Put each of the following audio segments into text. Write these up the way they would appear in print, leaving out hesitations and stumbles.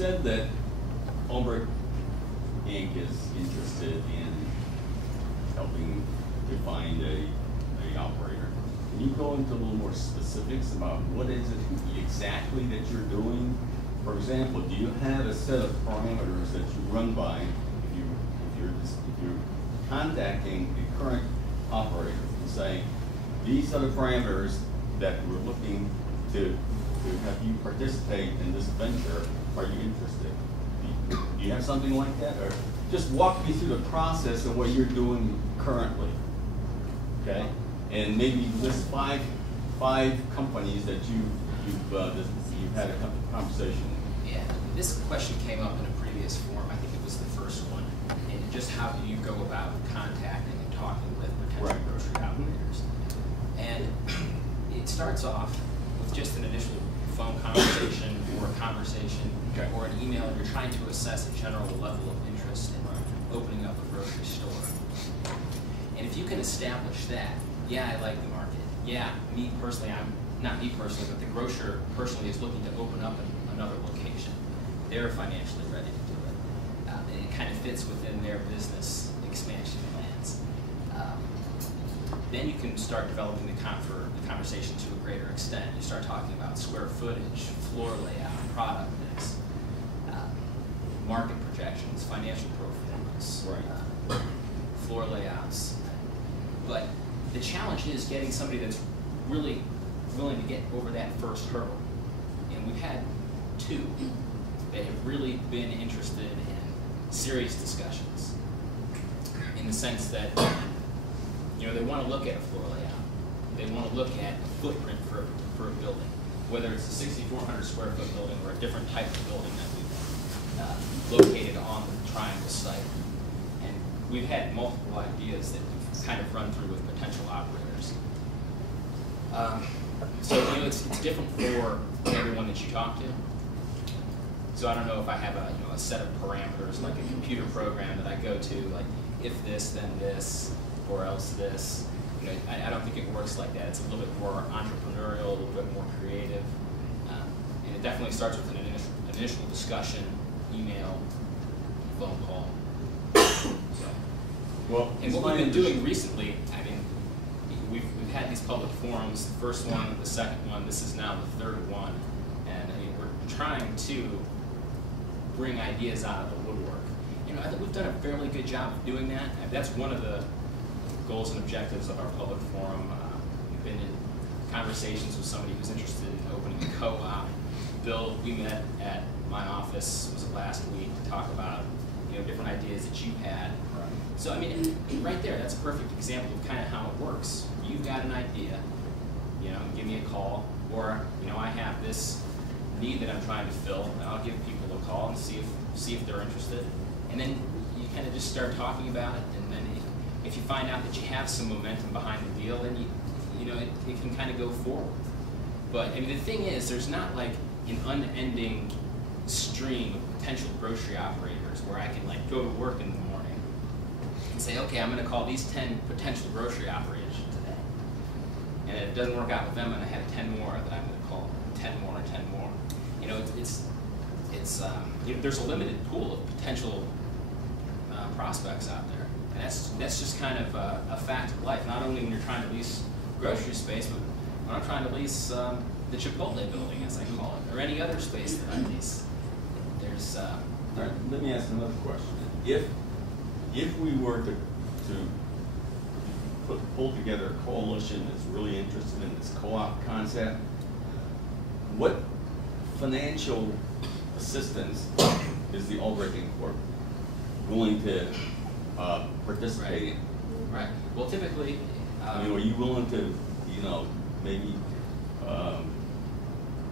said that Albrecht Inc. is interested in helping to find a operator. Can you go into a little more specifics about what is it exactly that you're doing? For example, do you have a set of parameters that you run by if you're contacting the current operator and saying, these are the parameters that we're looking to have you participate in this venture? Are you interested? Do you have something like that? Or just walk me through the process of what you're doing currently, okay? And maybe list five companies that you've had a conversation with. Yeah, this question came up in a previous forum. I think it was the first one. And just how do you go about contacting and talking with potential grocery operators? And it starts off with just an initial phone conversation or a conversation or an email, and you're trying to assess a general level of interest in opening up a grocery store. And if you can establish that, yeah, I like the market. Yeah, me personally, not me personally, but the grocer personally is looking to open up another location. They're financially ready to do it. And it kind of fits within their business expansion plans. Then you can start developing the conversation to a greater extent. You start talking about square footage, floor layout, product mix, market projections, financial performance, floor layouts. But the challenge is getting somebody that's really willing to get over that first hurdle. And we've had two that have really been interested in serious discussions, in the sense that they want to look at a floor layout. They want to look at a footprint for a building, whether it's a 6,400 square foot building or a different type of building that we've located on the triangle site. And we've had multiple ideas that we've kind of run through with potential operators. So it's different for everyone that you talk to. So I don't know if I have a set of parameters, like a computer program that I go to, like if this, then this, or else this. I don't think it works like that. It's a little bit more entrepreneurial, a little bit more creative. And it definitely starts with an initial discussion, email, phone call. And what we've been doing recently, we've had these public forums, the first one, the second one, this is now the third one. And we're trying to bring ideas out of the woodwork. I think we've done a fairly good job of doing that. That's one of the goals and objectives of our public forum. We've been in conversations with somebody who's interested in opening a co-op. Bill, we met at my office, was it last week, to talk about different ideas that you've had. So right there, that's a perfect example of kind of how it works. You've got an idea, give me a call, or I have this need that I'm trying to fill, and I'll give people a call and see if they're interested. And then you kind of just start talking about it, and then if you find out that you have some momentum behind the deal, then it can kind of go forward. But the thing is, there's not like an unending stream of potential grocery operators where I can go to work in the morning and say, okay, I'm going to call these 10 potential grocery operators today. And if it doesn't work out with them, and I have 10 more that I'm going to call, 10 more and 10 more. There's a limited pool of potential prospects out there. And that's just kind of a fact of life, not only when you're trying to lease grocery space, but when I'm trying to lease the Chipotle building, as I call it, or any other space that I lease. There's all right, let me ask another question. If we were to pull together a coalition that's really interested in this co-op concept, what financial assistance is the Albrecht Inc. willing to participate in? Right. Well, typically, are you willing to, maybe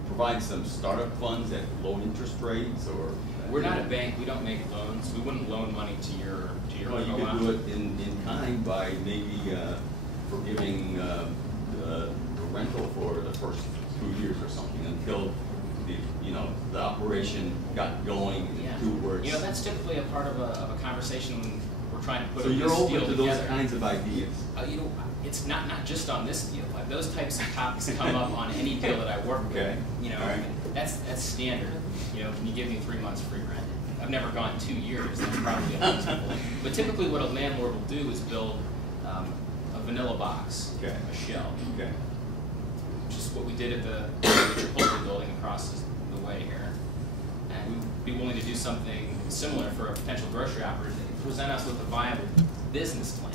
provide some startup funds at low interest rates, or? We're not a bank. We don't make loans. We wouldn't loan money to your Well, you could do it in kind by maybe forgiving the rental for the first 2 years or something until the operation got going. Yeah. That's that's typically a part of a conversation when we're trying to put So this you're open deal to together. those kinds of ideas? You know, it's not just on this deal. Like, those types of topics come up on any deal that I work Okay. with. You know, All right. that's standard. You know, can you give me 3 months free rent? I've never gone 2 years. That's probably unreasonable. But typically, what a landlord will do is build a vanilla box, Okay. a shell, Okay. which is what we did at the Chipotle building across the way here. And we'd be willing to do something similar for a potential grocery operator. Present us with a viable business plan.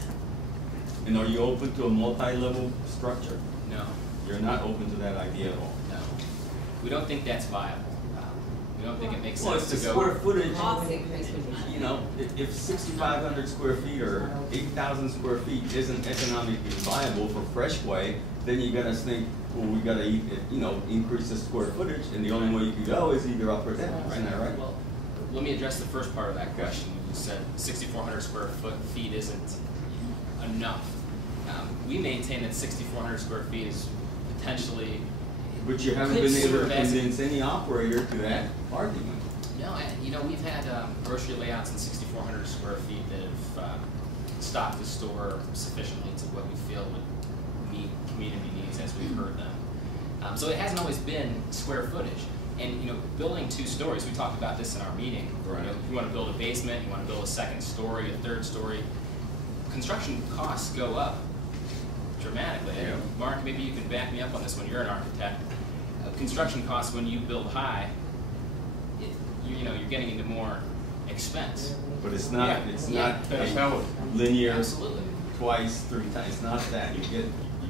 And are you open to a multi-level structure? No, You're not open to that idea at all? no. We don't think that's viable. We don't think it makes Well, sense it's to the go. square footage. Cost increase would be. You know, if 6,500 square feet or 8,000 square feet isn't economically viable for Freshway, then you gotta think, well, we gotta, increase the square footage, and the only way you can go is either up or down, isn't that right? Well, let me address the first part of that question. You said 6,400 square feet isn't enough. We maintain that 6,400 square feet is potentially. But you haven't could been able to serve as- convince any operator to that argument. No, we've had grocery layouts in 6,400 square feet that have stocked the store sufficiently to what we feel would meet community needs as we've heard them. So it hasn't always been square footage. And building 2 stories, we talked about this in our meeting. Right. If you want to build a basement, you want to build a 2nd story, a 3rd story, construction costs go up dramatically. Yeah. Mark, maybe you can back me up on this one. You're an architect. Construction costs when you build high, you're getting into more expense. But it's not, Yeah. a linear Absolutely. twice, 3 times, it's not that. You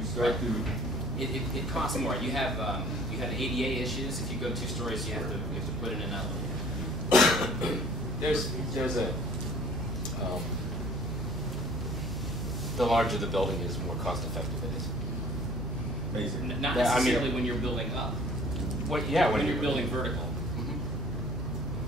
start to, It costs more. You have ADA issues. If you go 2 stories, you have to put in an elevator. There's a, the larger the building is, more cost effective it is. basically. Not Yeah, I mean- necessarily when you're building up. When you're building vertical. Mhm.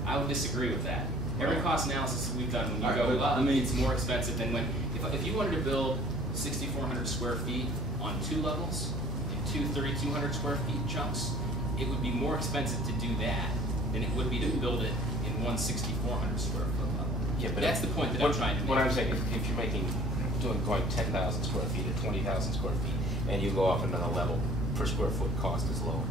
I would disagree with that. Every cost analysis we've done, when you Alright, go but, up, I mean- it's more expensive than when, if you wanted to build 6,400 square feet on 2 levels, in 2 3,200 square feet chunks, it would be more expensive to do that than it would be to build it in one 6,400 square foot level. Yeah, but That's the point that I'm trying to make. What I'm saying, if you're going 10,000 square feet or 20,000 square feet, and you go off another level, per square foot cost is lower.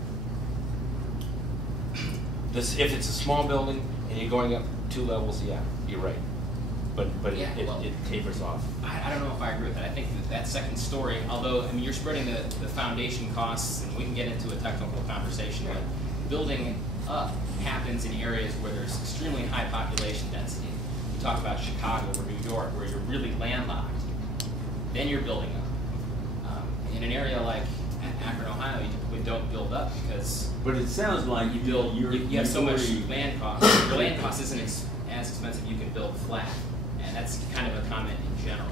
If it's a small building and you're going up 2 levels, yeah, you're right. But Yeah, well- it tapers off. I don't know if I agree with that. I think that 2nd story, although, you're spreading the foundation costs, and we can get into a technical conversation, but building up happens in areas where there's extremely high population density. We talked about Chicago or New York, where you're really landlocked. Then you're building up. In an area like Akron, Ohio, you typically don't build up because But it sounds like you have so much already- land cost. Your land cost isn't as expensive. You can build flat, and that's kind of a comment in general.